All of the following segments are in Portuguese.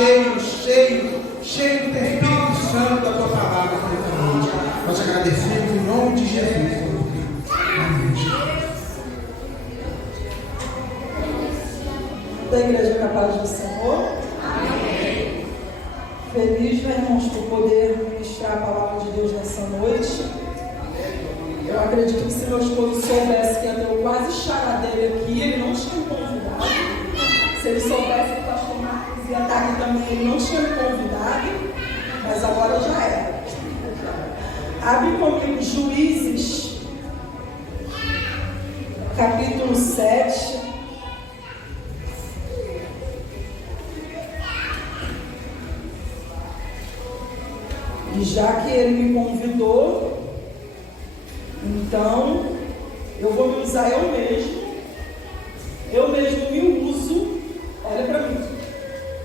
cheio do Espírito Santo da tua palavra nesta noite. Nós agradecemos em nome de Jesus. Amém. Da igreja capaz do Senhor. Amém. Feliz, né, irmãos, por poder ministrar a palavra de Deus nessa noite. Eu acredito que se meu esposo soubesse que ia ter o quase chará dele aqui, ele não tinha me convidado. Se ele soubesse que o pastor Marcos ia estar aqui também, ele não tinha me convidado. Mas agora já era. Abre comigo Juízes, capítulo 7. E já que ele me convidou, então eu vou me usar eu mesmo me uso, olha para mim,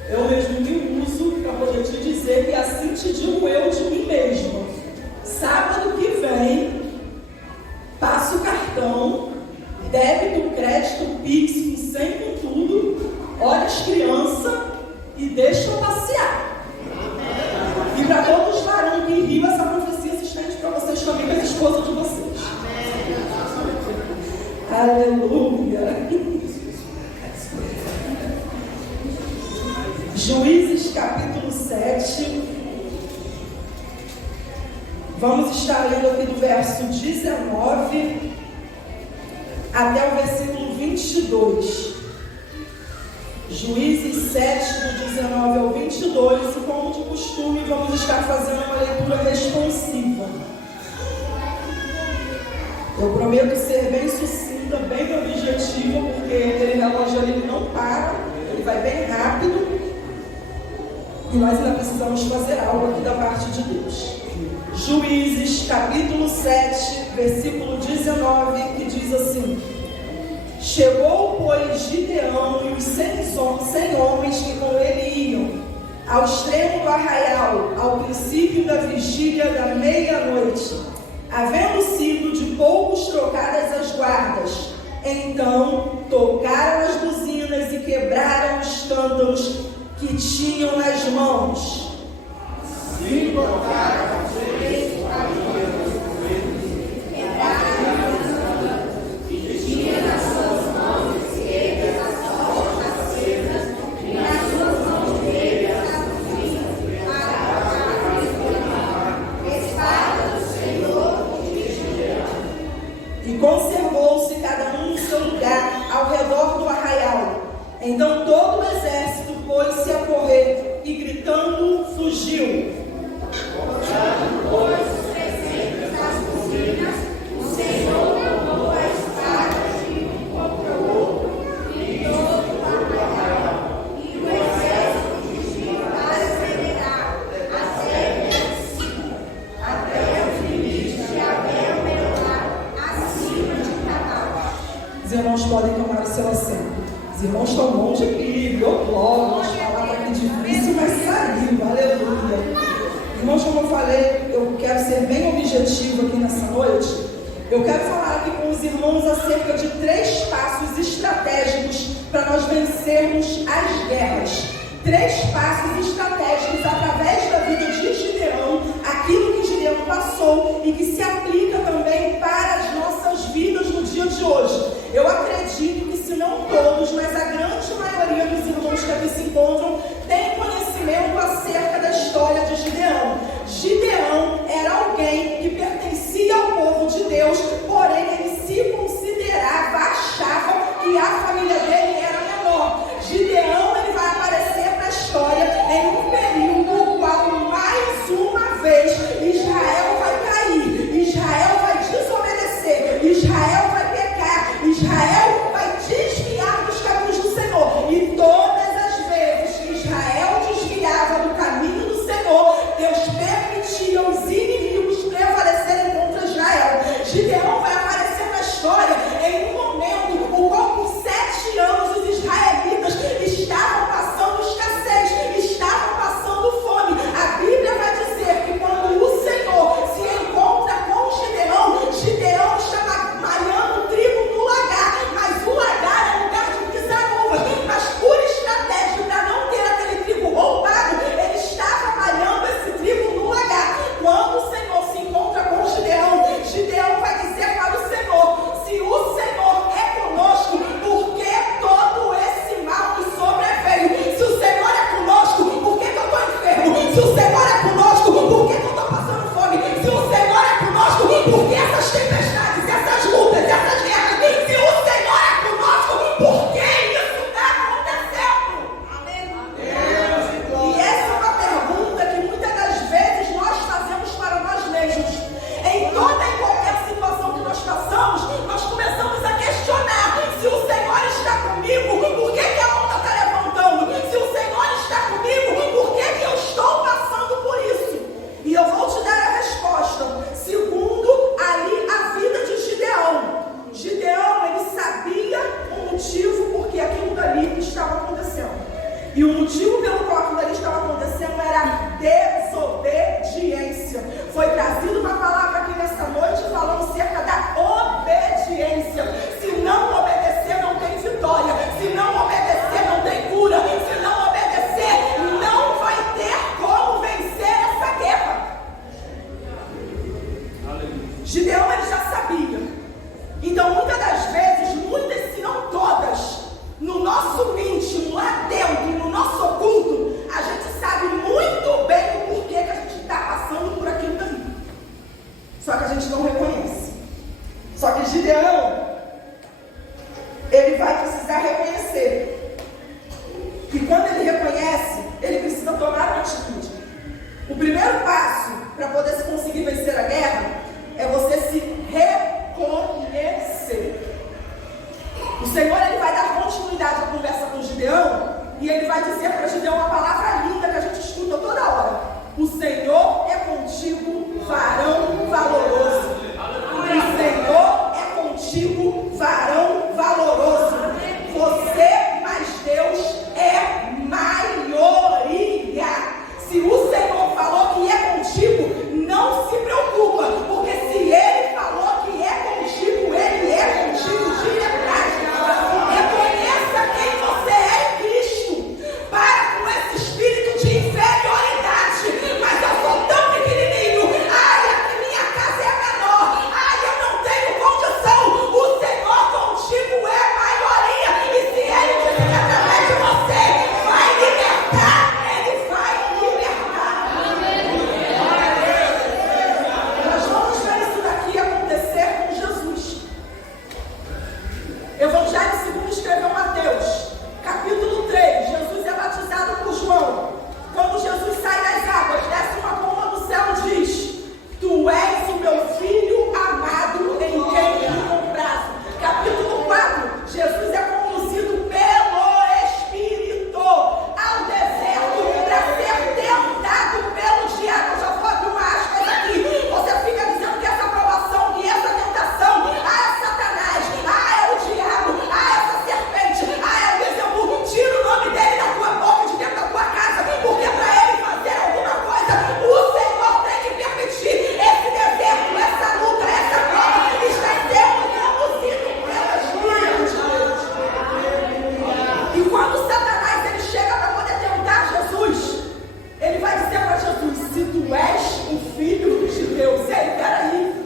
eu mesmo me uso para poder te dizer que assim te digo eu de mim mesmo. Sábado que vem, passo o cartão, débito, crédito, Pix, com 100, com tudo, olha as crianças e deixa eu passear. E para todos os varões que riam, essa profecia se estende para vocês também, para as esposas de vocês. Aleluia. Juízes capítulo 7. Vamos estar lendo aqui do verso 19 até o versículo 22. Juízes 7, do 19 ao 22, e como de costume, vamos estar fazendo uma leitura responsiva. Eu prometo ser bem sucinta, bem objetiva, porque aquele relógio ali ele não para, ele vai bem rápido, e nós ainda precisamos fazer algo aqui da parte de Deus. Juízes, capítulo 7, versículo 19, que diz assim: Chegou, pois, Gideão e os 100 homens que com ele iam, ao extremo do arraial, ao princípio da vigília da meia-noite, havendo sido de poucos trocadas as guardas. Então tocaram as buzinas e quebraram os tântalos que tinham nas mãos. Se tocaram as três caminhos, quebraram as tântalos que tinha nas suas mãos esquerdas as tochas acesas, e nas suas mãos direitas as buzinas, para a espada do Senhor de Gideão. E conservou-se cada um em seu lugar ao redor do arraial. Então todo o exército pôs-se a correr e gritando fugiu. Pois os 300 das buzinas, o Senhor tomou a espada de um contra o outro e todo o arraial, e o exército fugiu para acelerar até os limites de Abel-Meolá, acima de Canal. Os irmãos podem tomar o seu assento. Os irmãos estão longe aqui, glória, palavra que difícil, mas saiu, aleluia. Irmãos, como eu falei, eu quero ser bem objetivo aqui nessa noite. Eu quero falar aqui com os irmãos acerca de 3 passos estratégicos para nós vencermos as guerras. 3 passos estratégicos através da vida de Gideão, aquilo que Gideão passou e que se aplica também para as nossas vidas no dia de hoje. Eu acredito que, se não todos, mas a grande maioria dos irmãos que aqui se encontram tem conhecimento acerca da história de Gideão. Gideão era alguém que pertencia ao povo de Deus, porém ele se considerava, achava que a família dele era menor. Gideão, ele vai aparecer na história em um qual aquilo ali estava acontecendo era desobediência. Foi trazida uma palavra aqui nessa noite falando cerca da obediência. Se não obedecer, não tem vitória. Se não obedecer, não tem cura. Se não obedecer, não vai ter como vencer essa guerra. Gideão, ele já sabia. Então, muitas das vezes, muitas, se não todas, no nosso íntimo, lá dentro, no nosso oculto, a gente sabe muito bem o porquê que a gente está passando por aquilo dali. Só que a gente não reconhece. Só que Gideão, ele vai precisar reconhecer. E quando ele reconhece, ele precisa tomar uma atitude. O primeiro passo para poder se conseguir vencer a guerra é você se reconhecer. O Senhor, ele vai dar continuidade à conversa com Gideão e ele vai dizer para Gideão uma palavra linda que a gente escuta toda hora: o Senhor é contigo, varão valoroso. O Senhor é contigo, varão valoroso. Você mais Deus é maioria. Se o Senhor falou que é contigo, não se preocupa, porque se Ele falou que é contigo, Ele é contigo de verdade. Reconheça quem você é em Cristo. Para com esse espírito de inferioridade. Mas eu sou tão pequenininho. Ai, aqui minha casa é menor. Ai, eu não tenho condição. O Senhor contigo é maioria. E se Ele dizer através de você, vai libertar. Ele vai libertar. Nós vamos ver isso daqui acontecer com Jesus. Evangelho segundo escreveu Mateus, capítulo 3. Jesus é batizado por João. Quando Jesus sai das águas, desce uma bomba do céu e diz: Tu és o meu filho amado, em quem me comprazo. Capítulo 4. Jesus é conduzido pelo Espírito ao deserto para ser tentado pelo diabo. Eu já vou abrir uma aspas aqui. Você fica dizendo que essa provação, que essa tentação, é Satanás, é o diabo, essa serpente, é o Beelzebub. Tira o nome dele da tua boca, de dentro da tua casa, porque para ele fazer alguma coisa, o Senhor tem que permitir esse deserto, essa luta, essa prova que está sendo conduzido pelas mãos de Deus. E quando Satanás ele chega para poder tentar Jesus, ele vai dizer para Jesus: se tu és o Filho de Deus. Ei, peraí.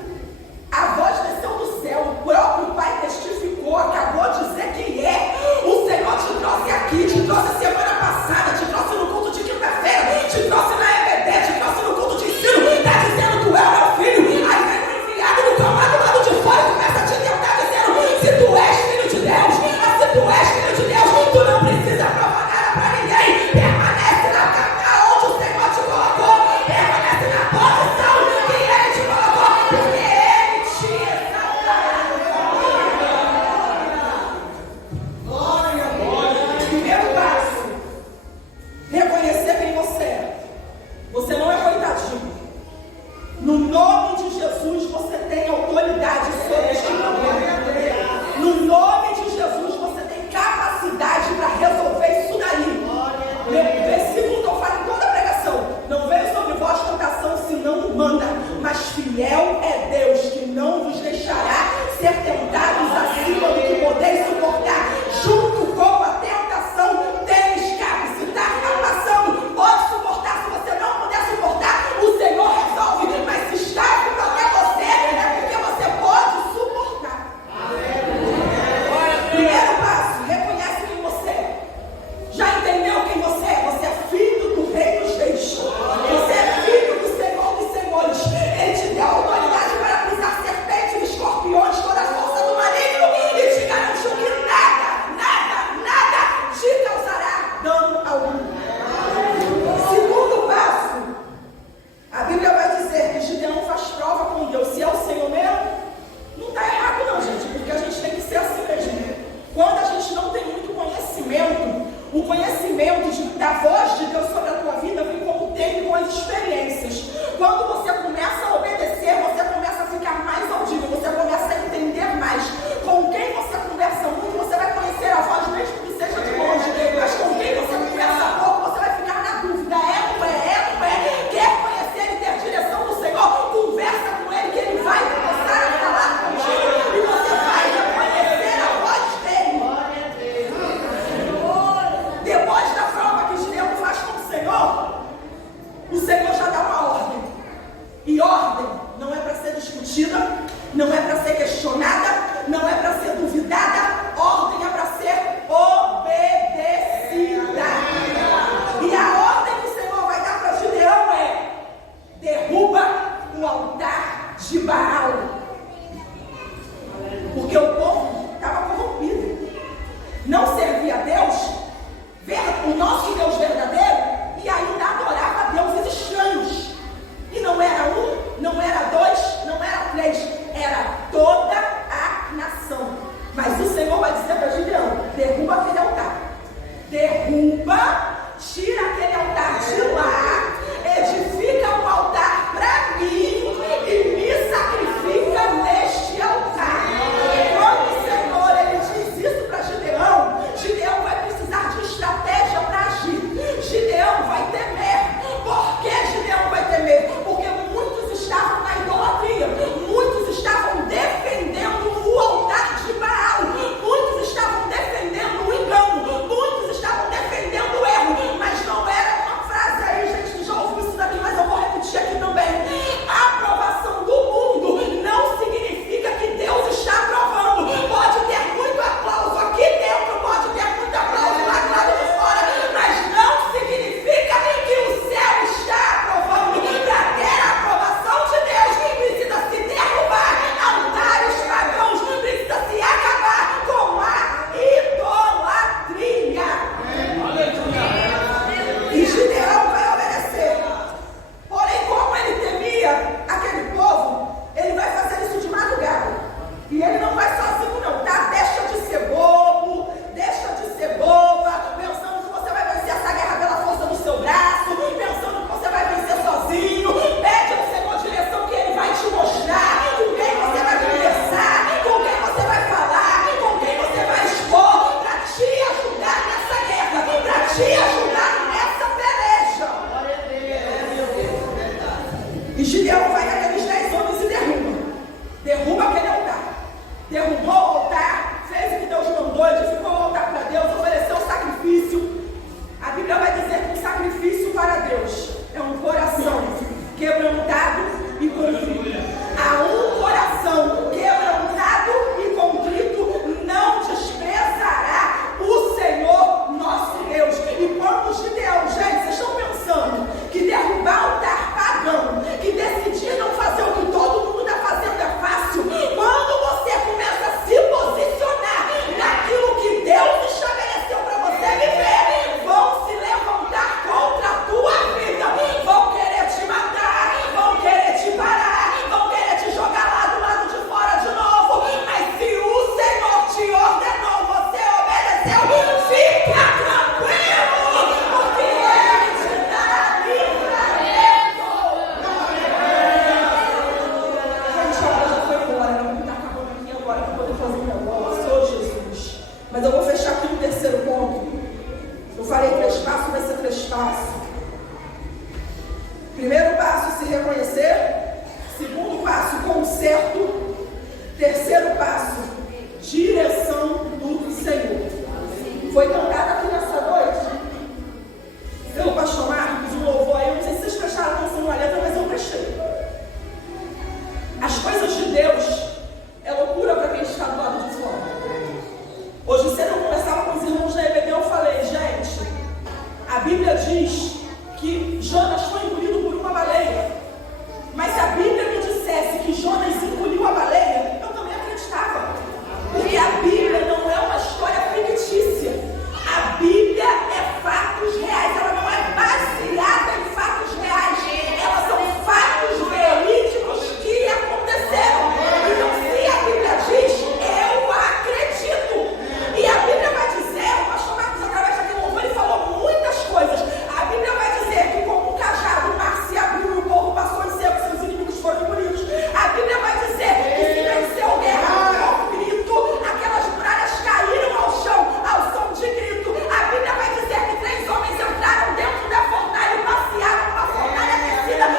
A voz desceu do céu, o próprio Pai testificou, acabou de dizer que é. O Senhor te trouxe aqui, te trouxe semana passada, te trouxe no culto de quinta-feira, te trouxe na EBD, te trouxe no culto de ensino, está dizendo: tu é o meu filho. Aí vem um enviado no camado do lado de fora e começa a te tentar, dizendo: se tu és filho de Deus, se tu és filho de Deus, tu não precisa provar nada para ninguém. Permanece na casa onde o Senhor te colocou, permanece na posição que Ele te colocou, porque Ele te exaltará. Primeiro passo: reconhecer quem você é. Você não é coitadinho. No nome de Jesus você tem autoridade sobre este problema. No nome de Jesus você tem capacidade para resolver isso daí. Versículo que eu falo em toda a pregação: não veio sobre vós tentação se não manda, mas fiel é Deus, que não vos deixará ser tentados acima do que podeis suportar. Junto com a tentação tem escape. Se está passando, pode suportar. Se você não puder suportar, o Senhor resolve. Mas se está vindo até você, é porque você pode suportar. Primeiro passo: reconhece quem você é. Já entendeu quem você é? Você é filho do Rei dos Reis. Você é filho do Senhor dos Senhores. Ele te deu autoridade para passo. Primeiro passo, se reconhecer. Segundo passo, conserto. Terceiro passo, direção do Senhor. Foi cantado aqui nessa noite pelo pastor Marcos, um louvor aí. Eu não sei se vocês prestaram atenção na letra, mas eu prestei. As coisas de Deus é loucura para quem está do lado de fora. Hoje cedo eu conversava com os irmãos da EBD, eu falei, gente, a Bíblia diz que Jonas foi engolido por uma baleia. Mas se a Bíblia me dissesse que Jonas engoliu a baleia, eu também acreditava. Porque a Bíblia não é uma história fictícia. A Bíblia é fatos reais. Ela não é baseada em fatos reais. Elas são fatos verídicos que aconteceram. Então, se a Bíblia diz, eu acredito. E a Bíblia vai dizer, o pastor Marcos, através daquele louvor, ele falou muitas coisas. A Bíblia vai dizer que como um cajado, o mar se abriu e o povo passou em seco, seus inimigos foram engolidos. A Bíblia vai dizer que se venceu guerra com grito, aquelas muralhas caíram ao chão, ao som de grito. A Bíblia vai dizer que 3 homens entraram dentro da fornalha e passearam numa fornalha aquecida 7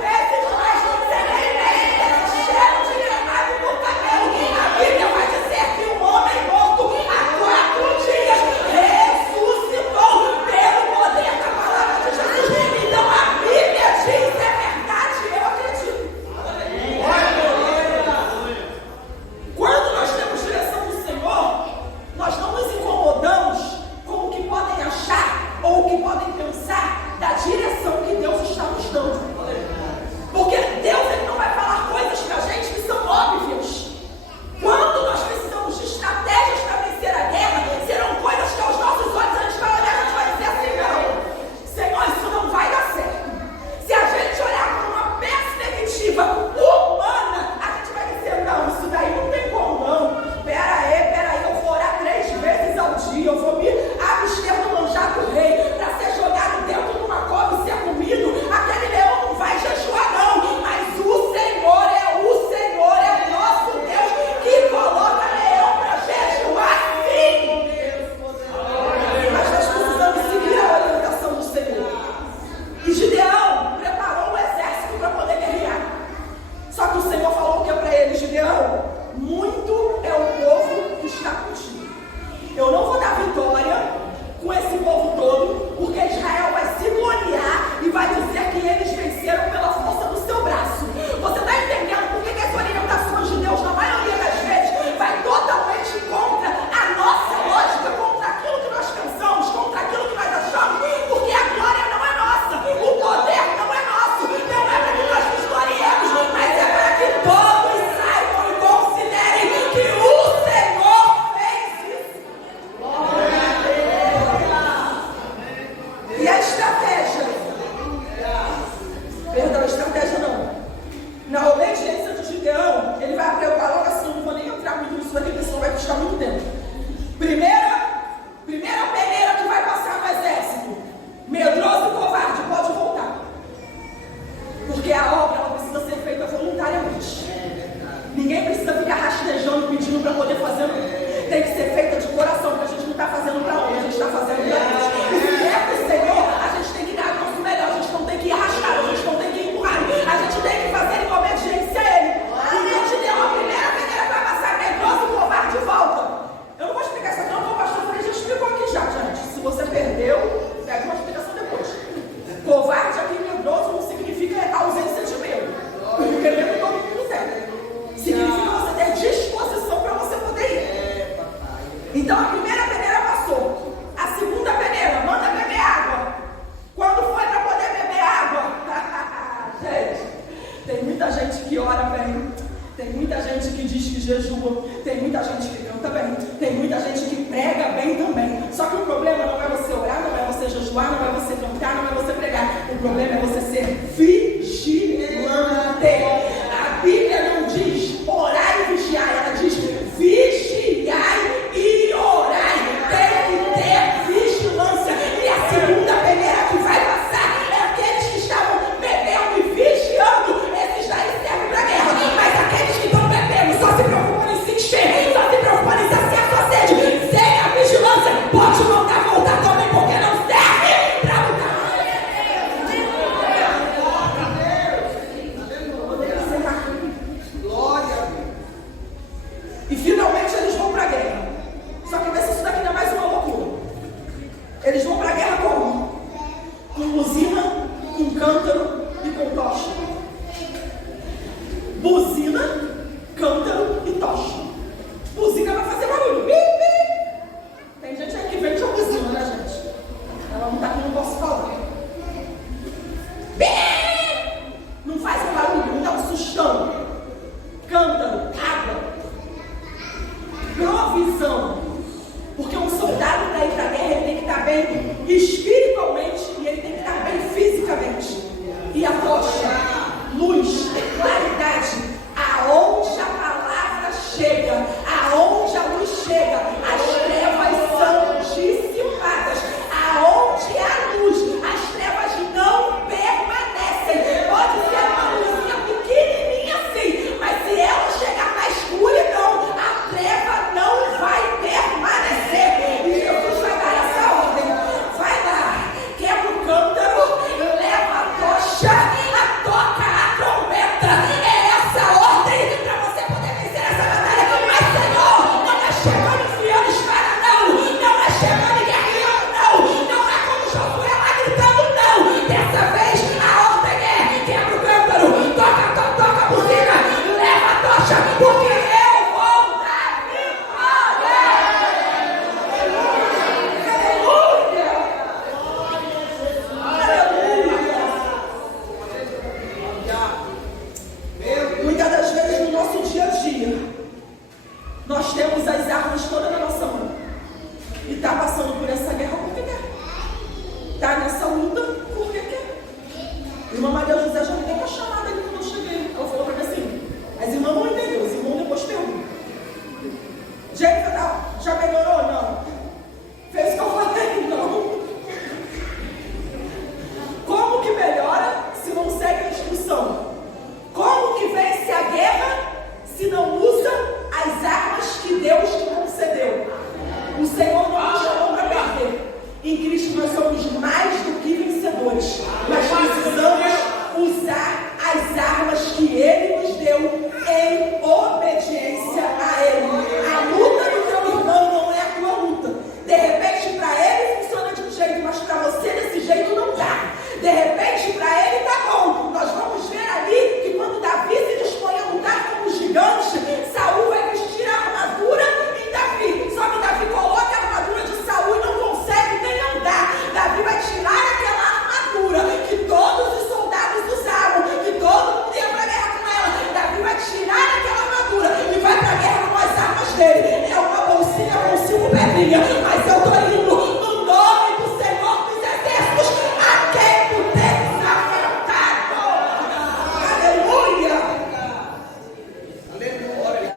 vezes mais, sem nem esse cheiro de granado no cabelo. A Bíblia vai dizer que um homem morto há 4 dias ressuscitou pelo poder da palavra de Jesus. Então a Bíblia diz, é verdade, eu acredito. Quando nós temos direção do Senhor, nós não nos incomodamos com o que podem achar ou o que podem pensar da direção que Deus está nos dando. Porque Deus, ele não vai falar coisas pra gente que são óbvias. Quando nós precisamos de estratégias para vencer a guerra, serão coisas que aos nossos olhos a gente vai olhar e a gente vai dizer assim, não, Senhor, isso não vai dar certo. Se a gente olhar por uma perspectiva humana, a gente vai dizer, não, isso daí não tem como não. Pera aí, eu vou orar 3 vezes ao dia, eu vou me abster do manjar do rei, para ser jogado dentro de uma cova e ser comido. Aquele leão não vai jejuar não, mas o Senhor é o nosso Deus que coloca leão para jejuar sim. Mas nós precisamos seguir a orientação do Senhor. E Gideão preparou o exército para poder guerrear. Só que o Senhor falou o que para ele? Gideão, muito é o povo que está contigo. Eu não vou dar vitória com esse povo todo, porque Israel vai se gloriar e vai dizer que eles venceram pela força do seu braço. Você está entendendo por que as orientações de Deus, na maioria das vezes, vai totalmente contra a nossa lógica, contra aquilo que nós pensamos, contra aquilo que nós achamos? Porque a glória não é nossa, o poder não é nosso, não é para que nós nos gloriemos, mas é para que todos saibam e considerem que o Senhor fez isso. E a estratégia? Perdão, estratégia não. Na obediência de Gideão, ele vai preparar logo assim, eu não vou nem entrar muito nisso daqui, porque senão vai custar muito tempo. Primeira peneira que vai passar no exército. Medroso e covarde, pode voltar. Porque a obra ela precisa ser feita voluntariamente. Ninguém precisa ficar rastejando, pedindo para poder fazer. Tem que ser feita de coração, porque a gente não está fazendo para homem, a gente está fazendo para Deus. E se é para o Senhor, a gente tem que dar o nosso melhor, a gente não tem que arrastar, a gente não tem que empurrar, a gente tem que fazer em obediência a Ele. Então te deu a primeira peneira para passar, medroso e covarde, volta. Eu não vou explicar isso aqui, não, porque o pastor Frei já explicou aqui já, gente. Se você perdeu, pega uma explicação depois. Covarde aqui, medroso, não significa ausência de medo. Porque medo todo mundo tem. Significa você ter disposição para você poder ir. Então a primeira peneira passou. A segunda peneira, manda beber água. Quando foi para poder beber água? Gente, tem muita gente que ora bem. Tem muita gente que diz que jejua. Tem muita gente que canta bem. Tem muita gente que prega bem também. Só que o problema não é você orar, não é você jejuar, não é você cantar, não é você pregar. O problema é você ser vigilante. A Bíblia não diz orar e vigiar, ela diz vigiai e orai. Tem que ter vigilância. E a segunda peneira que vai passar é aqueles que estavam bebendo e vigiando. Esses daí servem para guerra. Mas aqueles que estão bebendo só se preocupam em se encher, só se preocupam em saciar sua sede. Sem a vigilância, pode mandar voltar também, porque não serve para lutar. com buzina, com cântaro e com tocha. Buzina, cântaro e tocha. Buzina vai fazer barulho. Tem gente aqui que vende a buzina, né, gente? Ela não está aqui, não posso falar.